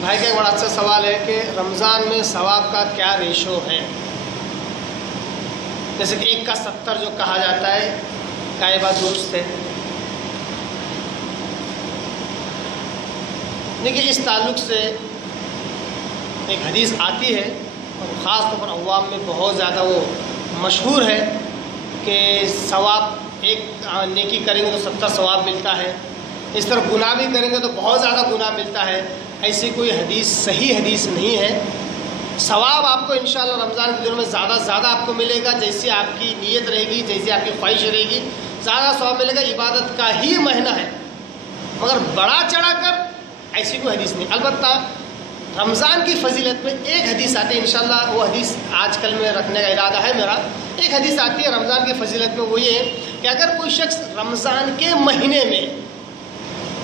بھائی کا ایک بڑا اچھا سوال ہے کہ رمضان میں ثواب کا کیا ریشو ہے؟ جیسے کہ 1 کا 70 جو کہا جاتا ہے، کیا یہ بات درست ہے؟ دیکھیے، اس تعلق سے ایک حدیث آتی ہے اور خاص طور پر عوام میں بہت زیادہ وہ مشہور ہے کہ ثواب ایک نیکی کریں گے تو 70 ثواب ملتا ہے، اس طرح گناہ بھی کریں گے تو بہت زیادہ گناہ ملتا ہے۔ ایسی کوئی حدیث صحیح حدیث نہیں ہے۔ ثواب آپ کو انشاءاللہ رمضان کے دنوں میں زیادہ سے زیادہ آپ کو ملے گا، جیسی آپ کی نیت رہے گی، جیسی آپ کی خواہش رہے گی، زیادہ ثواب ملے گا۔ عبادت کا ہی مہینہ ہے، مگر بڑا چڑھا کر ایسی کوئی حدیث نہیں۔ البتہ رمضان کی فضیلت میں ایک حدیث آتی ہے، انشاءاللہ وہ حدیث آج کل میں رکھنے کا ارادہ ہے میرا۔ ایک حدیث آتی ہے رمضان کی فضیلت میں، وہ یہ ہے کہ اگر کوئی شخص رمضان کے مہینے میں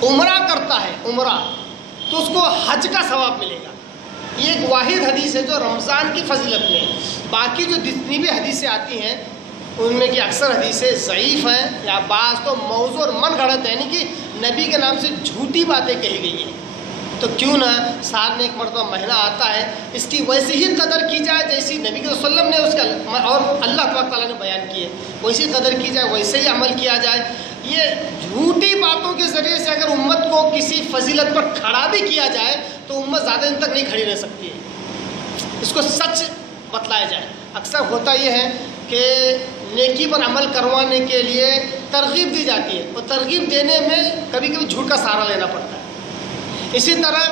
عمرہ کرتا ہے، عمرہ، تو اس کو حج کا ثواب ملے گا۔ یہ ایک واحد حدیث ہے جو رمضان کی فضیلت میں ہے۔ باقی جو جتنی بھی حدیثیں آتی ہیں ان میں کی اکثر حدیثیں ضعیف ہیں یا بعض تو موضوع اور من گھڑت ہے، یعنی کہ نبی کے نام سے جھوٹی باتیں کہی گئی ہیں۔ تو کیوں نہ سال میں 1 مرتبہ مہینہ آتا ہے، اس کی ویسے ہی قدر کی جائے جیسی نبی کے وسلم نے اس کا اور اللہ تبارک تعالیٰ نے بیان کی ہے، ویسی قدر کی جائے، ویسے ہی عمل کیا جائے۔ یہ جھوٹی باتوں کے ذریعے سے اگر امت کو کسی فضیلت پر کھڑا بھی کیا جائے تو امت زیادہ دن تک نہیں کھڑی رہ سکتی ہے۔ اس کو سچ بتلایا جائے۔ اکثر ہوتا یہ ہے کہ نیکی پر عمل کروانے کے لیے ترغیب دی جاتی ہے، اور ترغیب دینے میں کبھی کبھی جھوٹ کا سہارا لینا پڑتا ہے۔ اسی طرح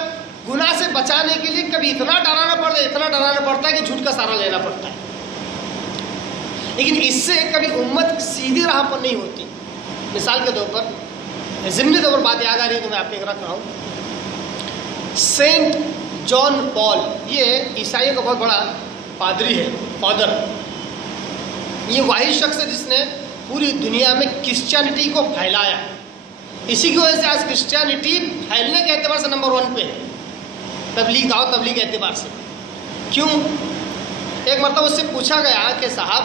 گناہ سے بچانے کے لیے کبھی اتنا ڈرانا پڑتا ہے کہ جھوٹ کا سہارا لینا پڑتا ہے، لیکن اس سے کبھی امت سیدھی راہ پر نہیں ہوتی۔ مثال کے طور پر ضمنی طور پر بات یاد آ رہی ہے تو میں آپ کے رکھ رہا ہوں۔ سینٹ جان پال، یہ عیسائیوں کا بہت بڑا پادری ہے، فادر۔ یہ واحد شخص ہے جس نے پوری دنیا میں کرسچینٹی کو پھیلایا۔ اسی کی وجہ سے آج کرسچینٹی پھیلنے کے اعتبار سے نمبر 1 پہ ہے، تبلیغ کے اعتبار سے۔ کیوں؟ ایک مرتبہ اس سے پوچھا گیا کہ صاحب،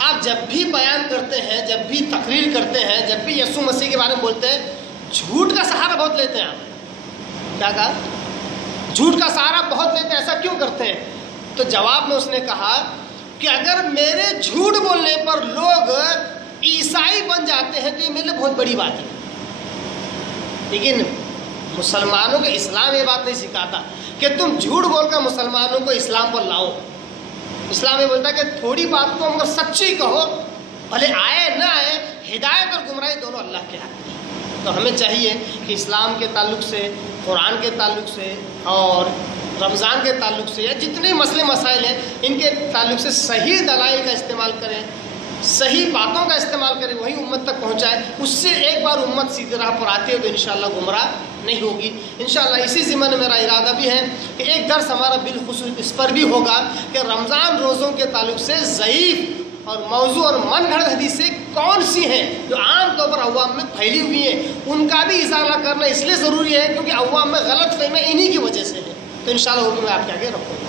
آپ جب بھی بیان کرتے ہیں، جب بھی تقریر کرتے ہیں، جب بھی یسوع مسیح کے بارے میں بولتے ہیں، جھوٹ کا سہارا بہت لیتے ہیں آپ۔ کیا کہا؟ جھوٹ کا سہارا بہت لیتے ہیں، ایسا کیوں کرتے ہیں؟ تو جواب میں اس نے کہا کہ اگر میرے جھوٹ بولنے پر لوگ عیسائی بن جاتے ہیں تو یہ میرے لیے بہت بڑی بات ہے۔ لیکن مسلمانوں کو اسلام یہ بات نہیں سکھاتا کہ تم جھوٹ بول کر مسلمانوں کو اسلام پر لاؤ۔ اسلام یہ بولتا ہے کہ تھوڑی بات کو مگر سچی کہو، بھلے آئے نہ آئے، ہدایت اور گمراہی دونوں اللہ کے ہاتھ میں۔ تو ہمیں چاہیے کہ اسلام کے تعلق سے، قرآن کے تعلق سے اور رمضان کے تعلق سے، یا جتنے مسئلے مسائل ہیں ان کے تعلق سے صحیح دلائل کا استعمال کریں، صحیح باتوں کا استعمال کریں، وہی امت تک پہنچائے۔ اس سے ایک بار امت سیدھی راہ پر آتی ہے تو انشاءاللہ گمراہ نہیں ہوگی۔ انشاءاللہ اسی ضمن میں میرا ارادہ بھی ہے کہ ایک درس ہمارا بالخصوص اس پر بھی ہوگا کہ رمضان روزوں کے تعلق سے ضعیف اور موضوع اور من گھڑت حدیثیں کون سی ہیں جو عام طور پر عوام میں پھیلی ہوئی ہیں، ان کا بھی ازالہ کرنا اس لیے ضروری ہے کیونکہ عوام میں غلط فہمیاں انہی کی وجہ سے ہے۔ تو انشاءاللہ وہ بھی میں آپ کے آگے رکھوں گا۔